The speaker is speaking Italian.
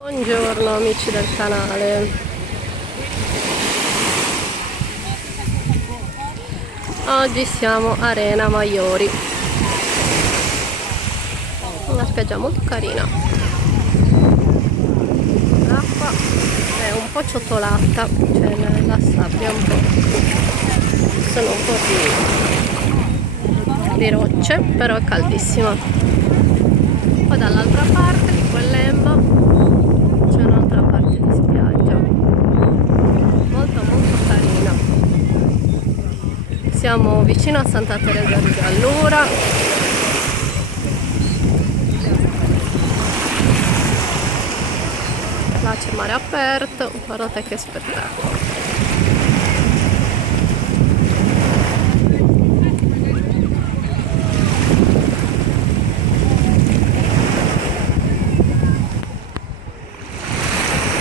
Buongiorno amici del canale. Oggi siamo a Arena Maiori, una spiaggia molto carina. L'acqua è un po' ciotolata, c'è la sabbia un po', sono un po' di rocce, però è caldissima. Poi dall'altra parte di quel lembo c'è un'altra parte di spiaggia molto carina. Siamo vicino a Santa Teresa di Gallura. Là c'è mare aperto, guardate che spettacolo.